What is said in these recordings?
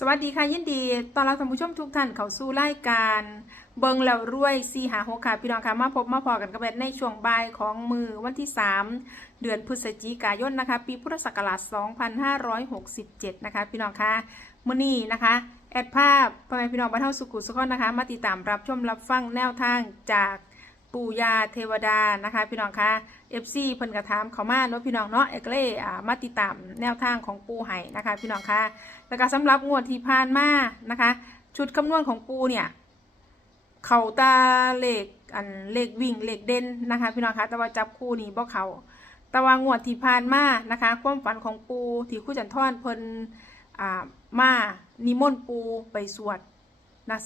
สวัสดีค่ะยินดีตอนรับท่านผู้ชมทุกท่านเข้าสู่รายการเบิงแล้วรวยซีหาหกค่ะพี่น้องค่ะมาพบมาพอกันกับแบในช่วงบ่ายของมือวันที่ 3 เดือนพฤศจิกายนนะคะ ปีพุทธศักราช 2567 นะคะ พี่น้องค่ะมื้อนี้นะคะ แอดภาพพ่อแม่พี่น้องบ้านเฮาสุขุสุขนนะคะ มาติดตามรับชมรับฟังแนวทางจาก ปู่ยาเทวดานะคะพี่น้องคะ FC เพิ่นกระถามเขามาเนาะพี่น้องเนาะเอกเล่มาติดตามแนวทางของปู่ไห้นะคะ พี่น้องคะแล้วก็สำหรับงวดที่ผ่านมานะคะ ชุดคำนวณของปูเนี่ยเขาตาเลขอันเลขวิ่งเลขเด่นนะคะ พี่น้องคะแต่ว่าจับคู่นี่บ่เขาแต่ว่างวดที่ผ่านมานะคะ ความฝันของปูที่คู่จันทอนเพิ่นอมานิมนต์ปูไปสวดนะ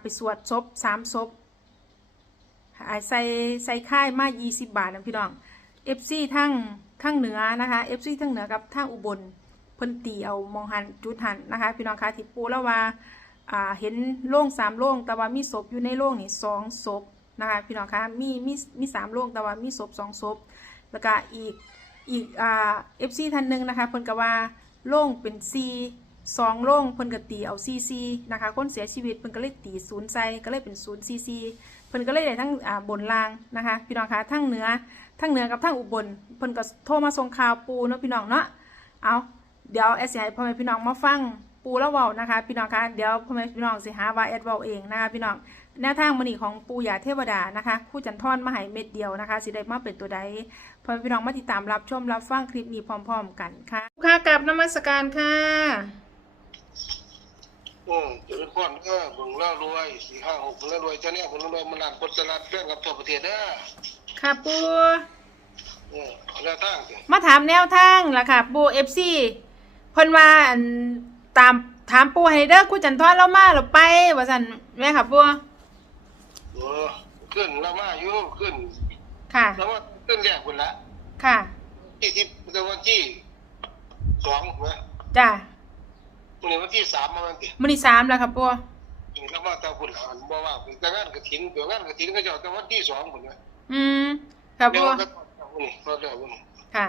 ไปสวดศพสามศพ ใส่ใส่ค่ายมา 20 บาทนะพี่น้อง FC ทั้งทั้งเหนือนะคะ FC ทั้งเหนือกับทั้งอุบลเพิ่นตีเอามองหันจุดหันนะคะ พี่น้องคะที่ปูแล้วว่าเห็นโล่งสามโล่งแต่ว่ามีศพอยู่ในโล่งนี่สองศพนะคะพี่น้องคะมีมีมีสามโล่งแต่ว่ามีศพสองศพแล้วก็อีกอีกอ่าเอฟซีท่านหนึ่งนะคะเพิ่นก็ว่าโล่งเป็นซีสองโล่งเพิ่นก็ตีเอาซีซีนะคะคนเสียชีวิตเพิ่นก็เลยตีศูนย์ใจก็เลยเป็นศูนย์ซีซี เพิ่นก็เลยได้ทั้งอ่าบนล่างนะคะพี่น้องคะทั้งเหนือทั้งเหนือกับทั้งอุบลเพิ่นก็โทรมาส่งข่าวปูเนาะพี่น้องเนาะเอาเดี๋ยวแอดสิให้พ่อแม่พี่น้องมาฟังปูแล้วเว้านะคะ พี่น้องคะเดี๋ยวพ่อแม่พี่น้องสิหาว่าแอดเว้าเองนะคะพี่น้องแนวทางมื้อนี้ของปูยาเทวดานะคะคู่จันทอนมาให้เม็ดเดียวนะคะสิได้มาเป็นตัวใดพ่อแม่พี่น้องมาติดตามรับชมรับฟังคลิปนี้พร้อม ๆ กันค่ะค่ะกับนมัสการค่ะ อืมจะเป็นคนเออมึงเล่ารวยสี่ห้าหกเล่ารวยเจ้าเนี่ยมึงเล่ารวยมันนานคนสลัดเรื่องกับทั่วประเทศเด้อค่ะปูออเอาแนวตั้งสิมาถามแนวทางล่ะค่ะ ปู FC เพิ่นว่าอันตามถามปูให้เด้อคู่จันทอนเรามาเราไปว่าซั่นแม่ค่ะปูเออขึ้นแล้วมาอยู่ขึ้นค่ะ แล้วว่าขึ้นแรกคนละค่ะ ที่ที่ต่วันที่สองนะจ้า วันนี้วันที่สามมาวันที่มื้อนี้สามแล้วค่ะปูแล้วมาตาคุณหลานบอกว่าเป็นแต่งานกระถินเดี๋ยวงานกระถินก็จะเอาแต่วันที่สองคนนะอืมค่ะเดี๋ปูยวก็วันนี้ก็ได้วันนี้ค่ะ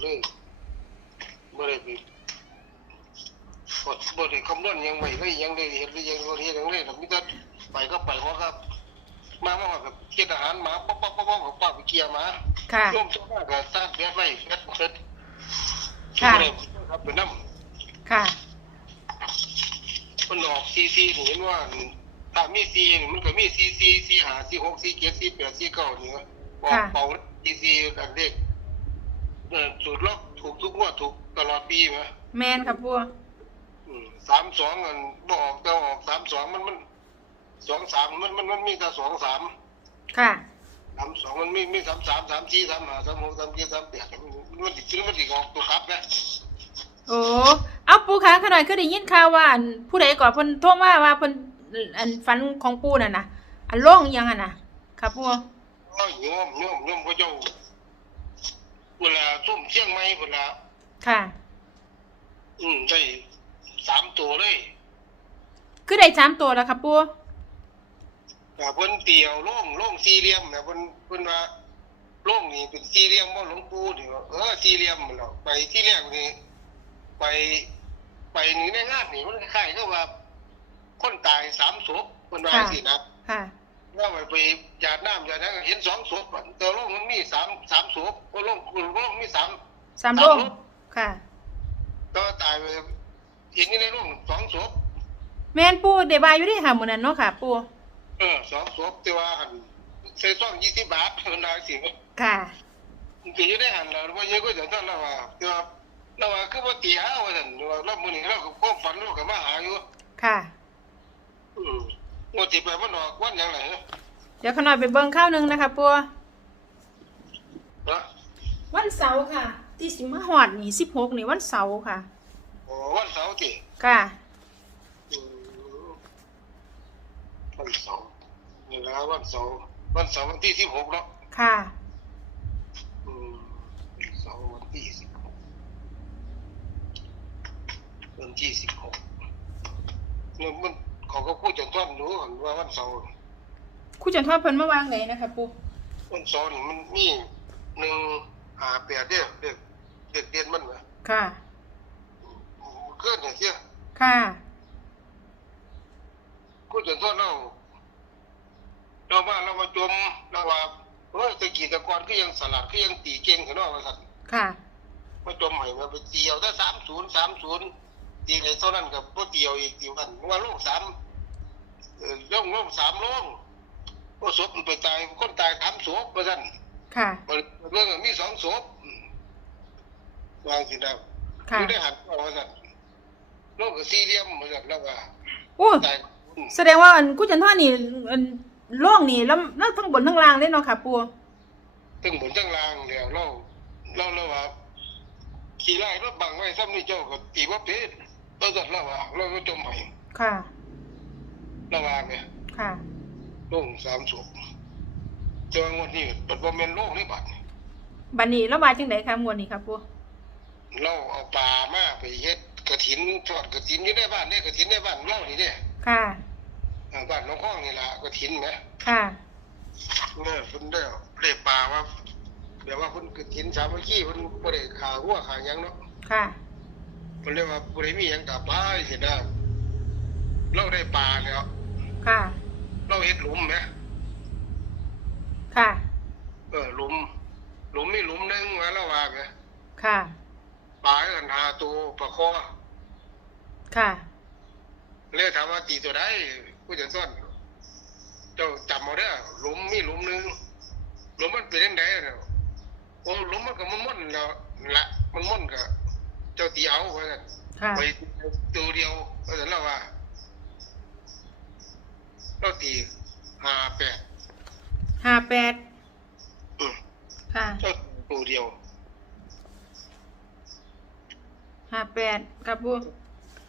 เลยเมื่อไรไปบดบดคำนวณยังไม่เลยยังเลยเห็นเลยยังเลยยังเลยมิตรไปก็ไปเพราะครับ มามากับเทียนอาหารหมาป๊อกป๊อกป๊อกป๊อกป๊อกไปเกียร์มาค่ะ ร่วมตัวมากกับตาเบียดไว้เบียดเบิดค่ะครับเป็นน้ ค่ะำมันออกซีซีเห็นว่าถ้ามีซีนี่มันก็มีซีซีซีหาซีหกซีเจ็ดซีแปดซีเก้านี่ก็บอกค่ะ เป่าซีซีอันเด็กเออสูตรล็อกถูกทุกงวดถูกตลอดปีไหมแมนค่ะปูอืมสามสองอันบออกแต่ออกสามสองมันมันสองสามมันมันมันมีแต่สองสามค่ะ สามสองมันไม่ไม่สามสามสามสี่สามห้าสามหกสามเจ็ดสามแปดมันติดมันติดออกตัวครับนะ โอ้เอาปูคะขน่อยคือได้ยินข่าวว่าอันผู้ใดก่อนเพิ่นโทรมาว่าเพิ่นอันฝันของปูน่ะนะอันโล่งอิหยังอะนะค่ะปูโอ้ยโยมโยมโยมพระเจ้าเวลาซุ่มเชียงใหม่เวลาค่ะ อืมได้สามตัวเลย คือได้สามตัวแล้วค่ะปูแต่เพิ่นเตียวโล่งโล่งสี่เหลี่ยมนะเพิ่นเพิ่นว่าโล่งนี่เป็นสี่เหลี่ยมว่าหลวงปู่นี่ว่าเออสี่เหลี่ยมมันหรอกไปที่แรกนี่ ไป ไปนี่ในงานนี่มันคล้ายๆก็ว่า คนตายสามศพเพิ่นว่าจังซี่นะค่ะว่าไปหยาดน้ำหยาดน้ำเห็นสองศพอะแต่โลกมันมีสามสามศพก็โลกโลกมีสามสามโล่งค่ะก็ตายไปเห็นอยู่ในโลกสองศพแมนปูได้บายอยู่ที่ค่ะมื้อนั้นเนาะค่ะ ปูเออสองศพแต่ว่าหันใส่ซองยี่สิบบาทเพิ่นได้สิค่ะมันก็อยู่ได้หันแล้วว่าเยอะก็จะต้องแล้วว่าแต่ว่า แล้วว่าคือว่าตีหาว่าซั่นว่าเรามื้อนี้เราก็ความฝันเราก็มาหาอยู่ค่ะอืมงวดที่ไปมันออกวันหยังไงเนาะเดี๋ยวขน่อยไปเบิ่งข้าวหนึงนะคะปูเนาะวันเสาร์ค่ะ ที่สิมาฮอดนี่16นี่วันเสาร์ค่ะ โอ้วันเสาร์ติค่ะอืมวันเสาร์นี่นะวันเสาร์วันเสาร์วันที่16เนาะค่ะ อืมเสาร์วันที่สิบหก วันที่สิบหกเนี่ยมันเขาก็พูดจนท่อนรู้กันว่าวันเสาร์ครู่จันทอดเพิ่นมาวางไหนนะคะปูวันเสาร์นี่มันมีหนึ่งหาแปดเด้อเด็กเด็กเรียนมันนะค่ะขึ้นอย่างเชี่ยค่ะกูจะโทษเราเรามาเรามาจมเราว่าเฮ้ยตะกี้ตะกอนก็ยังสลัดก็ยังตีเก่งกันเนาะว่าสัตว์ค่ะ มาจมใหม่มาไปเตียวถ้าสามศูนย์สามศูนย์ ตีไอ้เท่านั้นกับพวกเตียวอีกตีกันว่าลูกสามเออล่องล่องสามล่องก็ศพมันไปตายคนตายสามศพว่าสั่นค่ะเรื่องมีสองศพวางสิดาวค่ะไม่ได้หันเอาว่าสั่นโลกกับสี่เหลี่ยมว่าสั่นแล้วว่าโอ้ตายแสดงว่าอันกุจันทอดนี่อันโล่งนี่แล้วแล้วทั้งบนทั้งล่างเลยเนาะค่ะปูตึงบนตั้งลางแล้วเราเราเราว่าขี่ไล่รถบังไว้ซ้ำนี่เจ้าก็ตีว่าเป็ด เราสั่นแล้วว่าเราก็จมใหม่ค่ะระวางเนี่ยค่ะโล่งสามศพเจองวดนี้ปัดบ่แม่นโล่งนี่บัดนี่บัดนี้แล้วมาจังไดคะมวนนี่ค่ะปูเราเอาปลามาไปเฮ็ดกระถินทอดกระถินอยู่ในบ้านเนี่ยกระถินในบ้านเรานี่เด้ค่ะอ่าบ้านน้องข้องนี่ล่ะกระถินแหมค่ะเนี่ยเพิ่นได้ได้ปลาว่าเดี๋ยวว่าเพิ่นกระถินสามัคคีเพิ่นบ่ได้ขาหัวขายังเนาะค่ะ เพิ่นเรียกว่าบ่ได้มีหยังกลับไปสินะเราได้ปลาแล้วค่ะ เราเฮ็ดหลุมแหมค่ะ เออหลุม หลุมมีหลุมหนึงว่าแล้วว่าแหมค่ะ ปลากันหาตัวปลาคอค่ะเลยถามว่าตีตัวใดผู้จัดซ่อนเจ้าจำเอาเด้อหลุมมีหลุมหนึงหลุมมันเป็นจังไดเนาะโอ้หลุมมันก็มันม่อนๆแล้วละมันม่อนก็ เจ้าตีเอาว่าซั่นค่ะ ไปตัวเดียวว่าซั่นแล้วว่าเราตีห้าแปดห้าแปด อืมค่ะ เจ้าตัวเดียวห้าแปดค่ะปู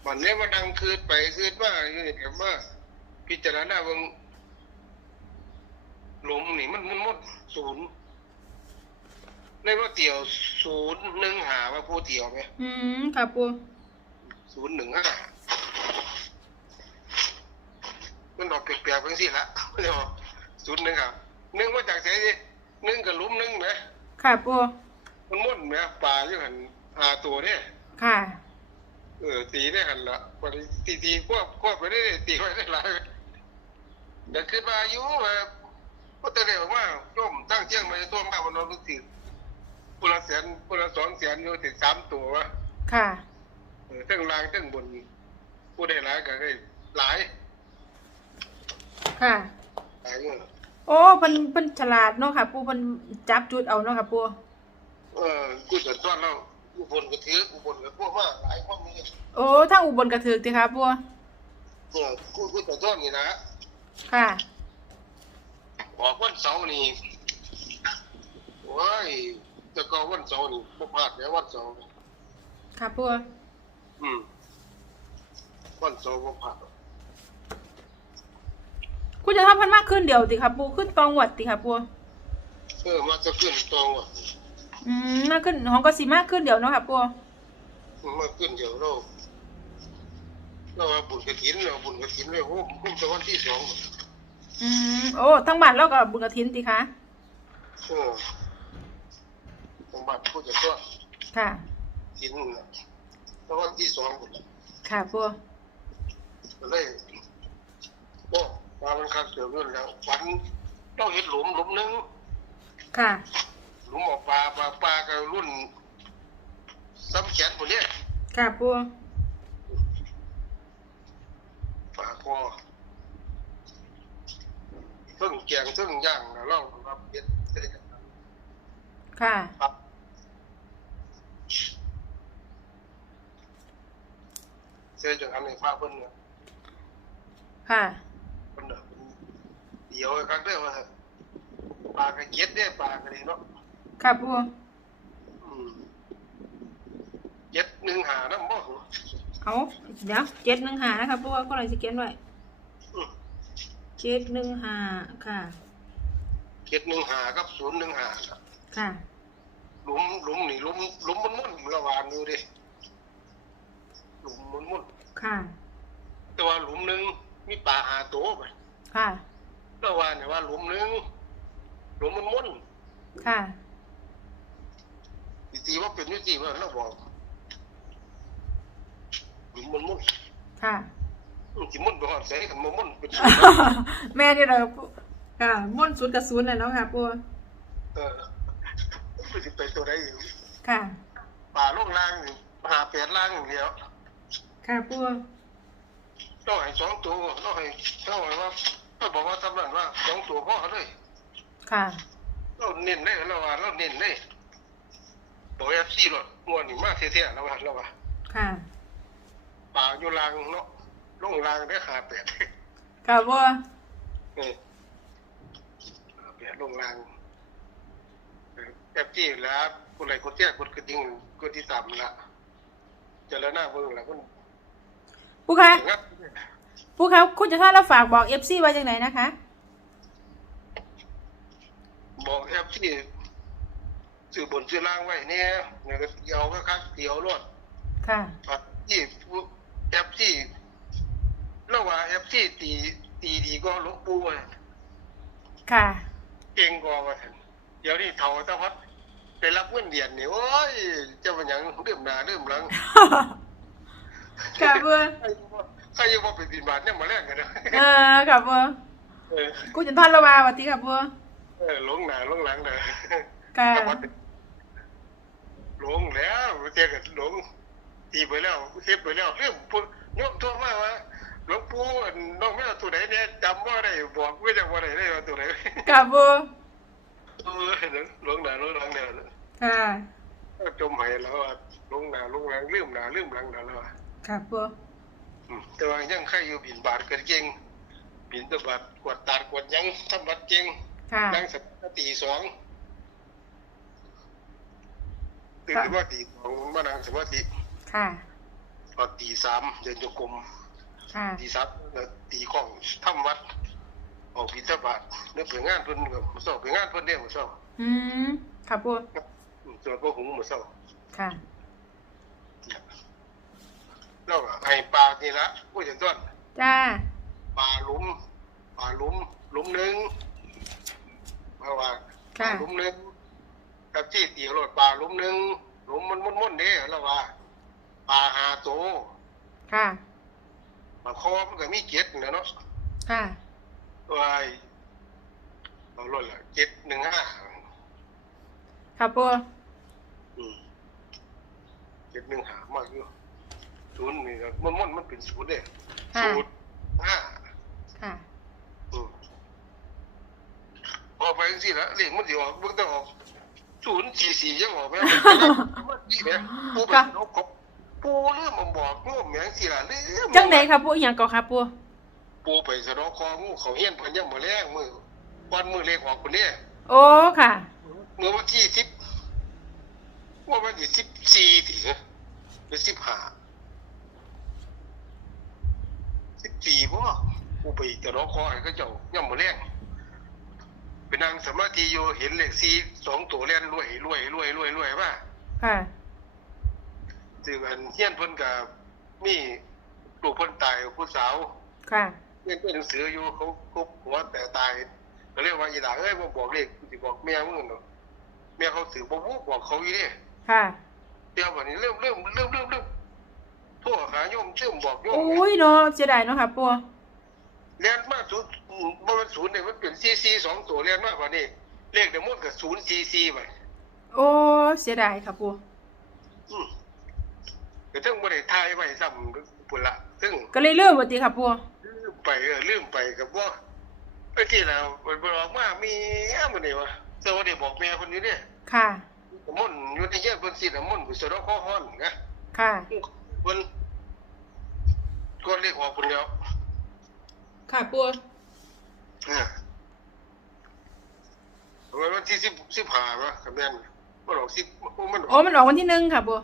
วันนี้มันดังคืนไปคืนมาอยู่นี่แต่ว่าพิจารณาเบิ่งหลุมนี่มันมันหมดศูนย์ ในว่าเตี่ยวศูนย์หนึ่งหาว่าผู้เตี่ยวไหมอืมค่ะปูศูนย์หนึ่งห้ามันออกแปลกๆเป็นสิละไม่ได้บอกศูนย์หนึ่งครับหนึ่งมาจากไหนดิหนึ่งกับหลุมหนึ่งไหมค่ะปูมันม่วนไหมปลาอยู่หันหาตัวเนี่ยค่ะ เออตีได้หันละวันนี้ตีตีควบควบไปได้ตีไว้ได้หลายแต่ขึ้นมาอยู่แบบก็แต่เร็วมากร่มตั้งเที่ยงมาตัวมากวันนอนรู้สึก ปุระแสนปุระสองแสนอยู่ถึงสามตัววะค่ะเออทั้งล่างทั้งบนผู้ได้หลายก็ได้หลายค่ะ หลายเงินโอ้เพิ่นเพิ่นฉลาดเนาะค่ะ ปูเพิ่นจับจุดเอาเนาะค่ะปูเออกูจะต้อนเรากูบนก็ถือกูบนก็พวกมากหลายความมีโอ้ทั้งอุบลกระถือติค่ะปูเออกูกูจะต้อนนี่นะค่ะออกวันเสาร์นี่โอ้ย แต่ก็วันเสาร์นี่บ่พลาดแล้ววันเสาร์ค่ะปูอืมวันเสาร์บ่พลาดคุณจะทำเพันมากขึ้นเดียวติค่ะปูขึ้นตองหวัดติค่ะปูเออมาจะขึ้นตองว่ะอืมมากขึ้นของก็สีมากขึ้นเดียวเนาะค่ะปูมาขึ้นเดี๋ยวเราเราว่าบุญกระถินเราบุญกระถินเลยโอ้คุ้มจะวันที่สองอืมโอ้ทั้งบ้านเราก็บุญกระถินติค่ะเออ ทางบ้านผู้จะต้อนค่ะถินน่ะแล้ววันที่สองหมดละค่ะปูก็เลยโอ้มามันคักเสือเงินแล้วฝันเราเห็นหลุมหลุมหนึงค่ะ หลุมออกปลาปลาปลาก็รุ่นซ้ำแขนหมดเนี่ยค่ะปูปลาคอเพิ่งแกงเพิ่งย่างแล้วเรารับเย็ดได้กันครับค่ะ ครับเสียจังอันในฟ้าเพิ่นเนี่ยค่ะเพิ่นน่ะเดี๋ยวครั้งเดียวว่าปลากระเย็ดเนี่ยปลากระนี่เนาะค่ะปูอืมเย็ดหนึ่งหาน้ำบ่เอาเดี๋ยวเจ็ดหนึ่งหานะคะปูก็เลยสเก็ตไว้อืมเจ็ดหนึ่งหาค่ะเย็ดหนึ่งหากับศูนย์หนึ่งหาน่ะค่ะหลุมหลุมนี่หลุมหลุมมันมุ่นๆระหวางอยู่ดิหลุมมันมุ่น ค่ะๆแต่ว่าหลุมหนึ่งมีปลาหาตัวไปค่ะระหวางเนี่ยว่าหลุมหนึ่งหลุมมันมุ่นค่ะตีว่าเป็นวิธีว่าเราบอกเป็นมุ่นมุ่นค่ะ มันสิมุ่นไปหอดใส่กันมุ่นมุ่นเป็นแม่นี่เราค่ะม่วนศูนย์กับศูนย์น่ะเนาะค่ะปูเออมันสิไปตัวใดอยู่ค่ะ ป่าโล่งล่างนี่หาแปดล่างอย่างเดียว ค่ะปูต้องให้สองตัวต้องให้ต้องให้ว่าต้องบอกว่าทำนั่นว่าสองตัวพ่อเลยค่ะ เราเน้นเลยเราว่าเราเน้นเลยบอกเอฟซีรถงวดนี่มาเท่ๆแล้วว่าเราว่าค่ะป่าอยู่ล่างเนาะลงล่างได้หาแปดค่ะปูเออเปลี่ยนลงรางแอบจี้แล้วคนไหนคนเตี้ยคนกระดิ่งคนที่ต่ำละเจริญหน้าเบิ่งละคน ปูคะงับปูคะคุณจะท่านเราฝากบอกเอฟซีไว้จังไหนนะคะ บอกแอบจี้ซื้อบนซื้อล่างไว้เนี่ยเนี่ยก็เดียวก็คักเดียวรถค่ะที่แอบจี้แล้วว่าแอบจี้ตีตีดีก็หลวงปู่อะค่ะ เก่งกว่าว่าซั่นเดี๋ยวนี้เท่าตะพัดไปรับเงินเดือนนี่โอ้ยเจ้าเป็นหยังเริ่มหน้าเริ่มหลัง ค่ะปูใครยังว่าเป็นบินบาทเนี่ยมาแรกกันนะเออค่ะปูเออคุณจะท่านเรามาวัติค่ะปูเออหลงหนาหลงหลังเลยค่ะหลงแล้วเจอกันหลงตีไปแล้วเทปไปแล้วเรื่องพูดยกโทั่วมาว่าหลวงปู่น้องแม่ตัวไหนเนี่ยจำว่าได้บอกไม่จำว่าได้ได้ว่าตัวไหนค่ะปูเออหลงหนาหลงหลังเนี่ยค่ะจมหายแล้วหลงหนาหลงหลังลืมหนาลืมหลังแล้ว ค่ะปูแต่ว่ายังใครอยู่บินบาทกันเก่งบินตบาทกวดตาดกวดยังทำบัดเก่งค่ะ นั่งสมาธิสองตื่นขึ้นมาตีสองมานั่งสมาธิค่ะ พอตีสามเดินโยกรมค่ะ ตีสามแล้วตีของทำวัด ออกบิณฑบาตเนื้อเปลืองงานเพิ่นก็มาสอบเปลืองงานเพิ่นเนี่ยมาสอบอืมค่ะปูส่วนพวกหุงมาสอบค่ะ แล้วก็ให้ปลานี่ละผู้จัดต้นจ้าปลาหลุมปลาหลุมหลุมหนึ่งมาว่าปลาค่ะหลุมหนึ่งกับที่ตีรถปลาหลุมหนึ่งหลุมมันมุ่นๆเด้แล้วว่าปลาหาโตวค่ะปลาคอมันก็มีเจ็ดนะเนาะค่ะวายเราลดละเจ็ดหนึ่งห้าค่ะปูเจ็ดหนึ่งห้ามากอยู่ ศูนย์นี่ก็มันมันมันเป็นศูนย์เด้ค่ะ ศูนย์ห้าค่ะ อืมออกไปสิละเลขมันสิออกเบิ่งแต่ออกศูนย์สี่สี่ยังออกไปแล้วมันดีไหมปูไปนกกบปูเรื่องมันบอกงูแมงสิละเรื่องจังไหนค่ะปูอหย่างก่อค่ะปูปูไปสะเดอกคองูเขาเฮียนเพิ่นยังบ่แรงมือวันมือเลขออกคนนี้โอ้ค่ะ เมื่อวันที่สิบว่าวันที่สิบสี่ถึงหรือสิบห้าสิบสี่พ่อ กูไปจะร้องคอให้เขาเจ้าย่ำมาแรงไปนั่งสมาธิอยู่เห็นเลขสี่สองตัวเล่นรวยรวยรวยรวยรวยว่าค่ะซึ่งอันเฮียนเพิ่นกับมีลูกเพิ่นตายผู้สาว ค่ะเรียนเป็นหนังสืออยู่เขาเขาหัวแต่ตายก็เรียกว่าอีหลาเอ้ยบ่บอกเลขกูสิบอกแม่มึงเนาะแม่เขาถือบ่บอกบอกเขาอีเด้ค่ะเดี๋ยววันนี้เริ่มเริ่มเริ่มเริ่มเริ่มโทรหาโยมเชื่อมบอกโยมโอ้ยเนาะเสียดายเนาะค่ะปู เรียนมาศูนย์อืมบ่มันศูนย์เนี่ยมันเป็นซีซีสองตัวเรียนมากกว่านี้เลขเดมดกับศูนย์ซีซีไปโอ้เสียดายค่ะปูอืมก็ถึงบ่ได้ทายไว้ซ้ำพุ่นละซึ่งก็เลยเลื่อนวัติค่ะปูลืมไปเออลืมไปกับว่าเมื่อกี้แล้วมันบอกว่ามีอ้ามันนี่วะสวัสดีบอกแม่คนนี้เนี่ยค่ะมนต์อยู่ในเยี่ยเพิ่นสิละมนต์กุศลข้อฮ้อนนะค่ะเพิ่นก็เรียกออกคนเดียว ค่ะปูอ่าวันที่สิบสิบห้าวะคำนั้นมันออกสิบมันอโอ้อกมันออกวันที่หนึ่งค่ะปู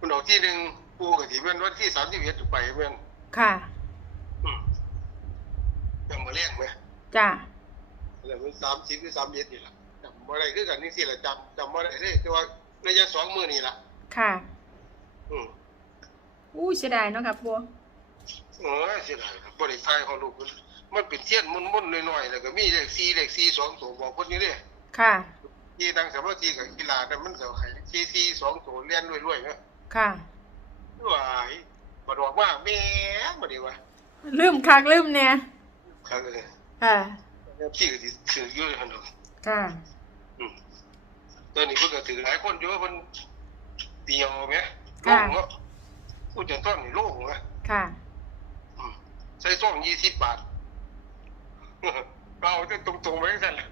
มันออกที่หนึ่งปูกับที่เป็นวันที่สามสิบเอ็ดไปแม่นค่ะอืมยังมาเลี้ยงไหมจ้าแล้วมันสามสิบหรือสามเอ็ดนี่แหละจำว่าไรคือกันนี่สิละจำจำว่าไรเลยแต่ว่าระยะสองมือนี่ละค่ะอืมอู้เสียดายเนาะค่ะปู เออเสียดายครับบริทายของลูกมันมันเป็นเทียนมุนมุนๆหน่อยๆแล้วก็มีเลขสี่เลขสี่สองตัวบอกคนนี้เนี่ยค่ะ ที่ตั้งสมาธิกับกีฬาแต่มันก็ให้สี่สี่สองตัวเลี้ยนรวยๆนะค่ะ วายมาบอกว่าแม่มาดีวะลืมคักลืมเนี่ยครับเลยค่ะแล้วพี่ก็สิถืออยู่หั่นดอก ค่ะ อืมตอนนี้เพิ่นก็ถือหลายคนอยู่ว่าเพิ่นเดียวแหมโลค่ะงเนาะผู้จัดต้นนี่โล่งนะค่ะอืม ใส่ซ่อง20บาทเอาแต่ตรงๆไว้ซั่นแหละ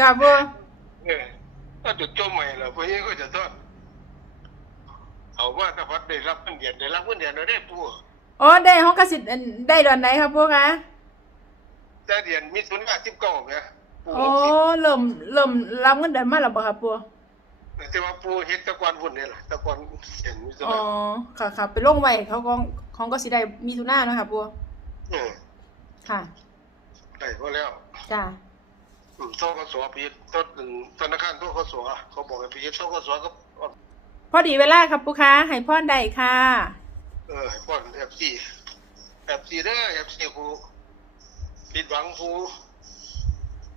กาบัวเออถ้าจุดจมใหม่ล่ะเพิ่นยังก็จะต้นเอาว่าถ้าพัดได้รับเงินเดือนได้รับเงินเดือนแล้วได้ปู่อ๋อได้ห้องกสิทธิ์ได้ดอนไหนครับบัวคะแต่เดือนมิถุนายน19แหมปู่โอ้เริ่มเริ่มรับเงินเดือนมาแล้วบ่ครับบัวแต่ว่าปู่เฮ็ดแตะกอนพุ่นนี่ล่ะแตะกอนเห็นมิถุอ๋นาอค่ะค่ะไปลงไว้เขาของของก็สิได้มีทุนาเนาะค่ะบัวเออค่ะได้พอแล้วจ้าอืมทกสพีต้นธนาคารทกสเขาบอกให้พีทกสก็พอดีเวลาครับปูคะให้พ่อได้ค่ะ เออให้ป้อนเอฟซีเอฟซีเด้อเอฟซีผู้ผิดหวังผู้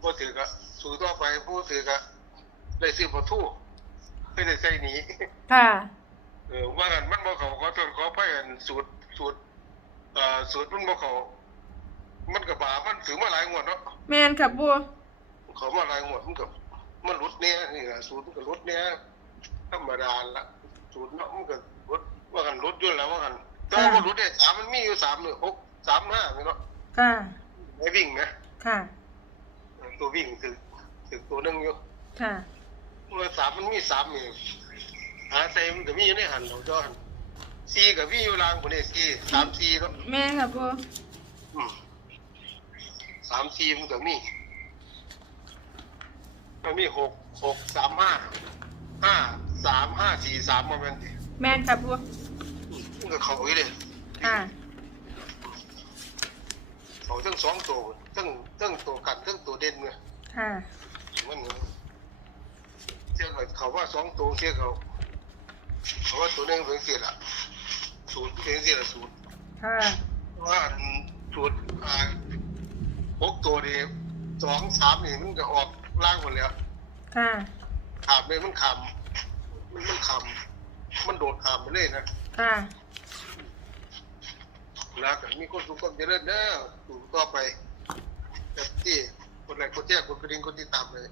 ผู้ถือกะสู่ต่อไปผู้ถือกะได้ซื้อประตูไม่ได้ใส่หนีค่ะ เออว่ากันมันบ่เขาขอโทษขอไปอันสูตรสูตร เอ่อสูตรมันบ่เขามันก็บามันถือมาหลายงวดเนาะแมนครับบัวเขามาหลายงวดมันก็มันหลุดเนี่ยนี่ล่ะสูตรมันก็หลุดเนี่ยธรรมดาละสูตรเนาะมันก็หลุดว่ากันหลุดอยู่แล้วว่ากันแต่ว่าบ่หลุดได้สามมันมีอยู่สามเนี่ยหกสามห้าเนาะค่ะ ไอ้วิ่งนะค่ะ ตัววิ่งถึงถึงตัวหนึงอยู่ค่ะ เมื่อสามมันมีสามนี่หาใส่มันก็มีอยู่ในหันเราจ้อหัน สี่กับวิ่งอยู่ลางคนนี้สี่สามสี่เนาะแม่ครับบัวอืมสามสี่มันก็มีมันมีหกหกสามห้าห้าสามห้าสี่สามมาเป็นดิแมนครับบัวมันก็เขาอีเลยค่ะเขาทั้งสองตัวทั้งทั้งตัวกันทั้งตัวเด่นเนี่ยค่ะมันเชื่อว่าเขาว่าสองตัวเชื่อเขาเขาว่าตัวหนึงเป็นเสียละ สูตรเป็นเสียละสูตรค่ะว่าสูตรอ่าหกตัวนี่สองสามนี่มันก็ออกล่างหมดแล้วค่ะขามเลยมันขามมันมันขามมันโดดขามไปเลยนะค่ะนะก็มีคนทุกคนจะเริ่มเด้อสู่ต่อไปแบบที่คนไหนคนแจ้งคนกระดิ่งคนที่ตามเลย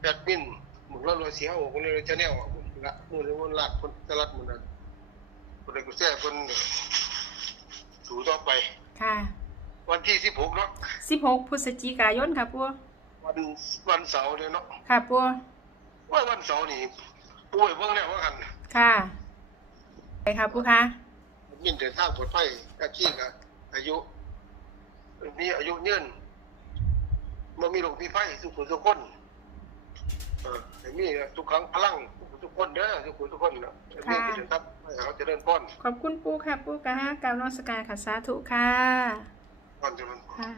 แบดมินหมุนละลอยเสียโอ้คนเลยจะแนวอะละมือเลยวันลากคนตลาดมือนั้น คนไหนคนแจ้งคนสู่ต่อไป ค่ะ วันที่สิบหกเนาะสิบหกพฤศจิกายนครับบัววันวันเสาร์เนี่ยเนาะครับบัวว่าวันเสาร์นี่ป่วยเบิ่งแล้วว่ากันค่ะไปครับบัวคะมินเดินทางปลอดภัยอาชีพกับอายุมีอายุยืนมันมีโรคมีไฟทุกคนทุกคนเออแต่มีทุกครั้งพลัง ทุกคนเด้อทุกคนทุกคนนะมีที่เดินทางให้เขาเจะเดินป้อนขอบคุณปูค่ะ ปูกะฮะกราบนมัสการค่ะสาธุค่ะป้อนเจะเดินป้อนค่ะ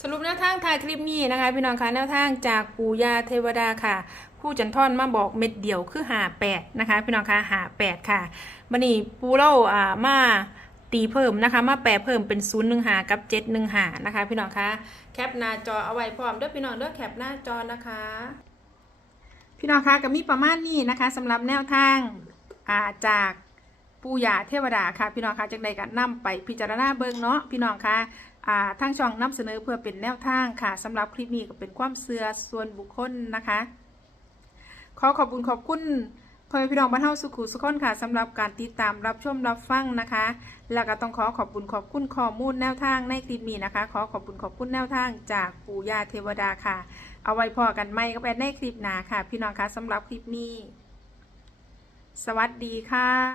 สรุปแนวทางถ่ายคลิปนี้นะคะ พี่น้องคะแนวทางจากปู่ย่าเทวดาค่ะผู้จันท่อนมาบอกเม็ดเดียวคือหาแปดนะคะ พี่น้องคะหาแปดค่ะบันนี้ปูเล่าอ่ามาตีเพิ่มนะคะ มาแปลเพิ่มเป็นศูนย์หนึ่งหากับเจ็ดหนึ่งหานะคะ พี่น้องคะแคปหน้าจอเอาไว้พร้อมด้อพี่น้องเด้อแคปหน้าจอนะคะ พี่น้องคะก็มีประมาณนี้นะคะสำหรับแนวทางาจากปู่ย่าเทวดาค่ะ พี่น้องคะจากใดกันนำไปพิจารณาเบิ่งเนาะพี่น้องคะอ่าทางช่องนำเสนอเพื่อเป็นแนวทางค่ะสำหรับคลิปนี้ก็เป็นความเชื่อส่วนบุคคลนะคะ ขอขอบคุณขอบคุณ พ่อแม่พี่น้องบ้านเฮาสุขุสุขคนค่ะสำหรับการติดตามรับชมรับฟังนะคะ แล้วก็ต้องขอขอบคุณขอบคุณข้อมูลแนวทางในคลิปนี้นะคะ ขอขอบคุณขอบคุณแนวทางจากปู่ย่าเทวดาค่ะ เอาไว้พอกันไหมก็แปในคลิปหน้าค่ะ พี่น้องคะสำหรับคลิปนี้ สวัสดีค่ะ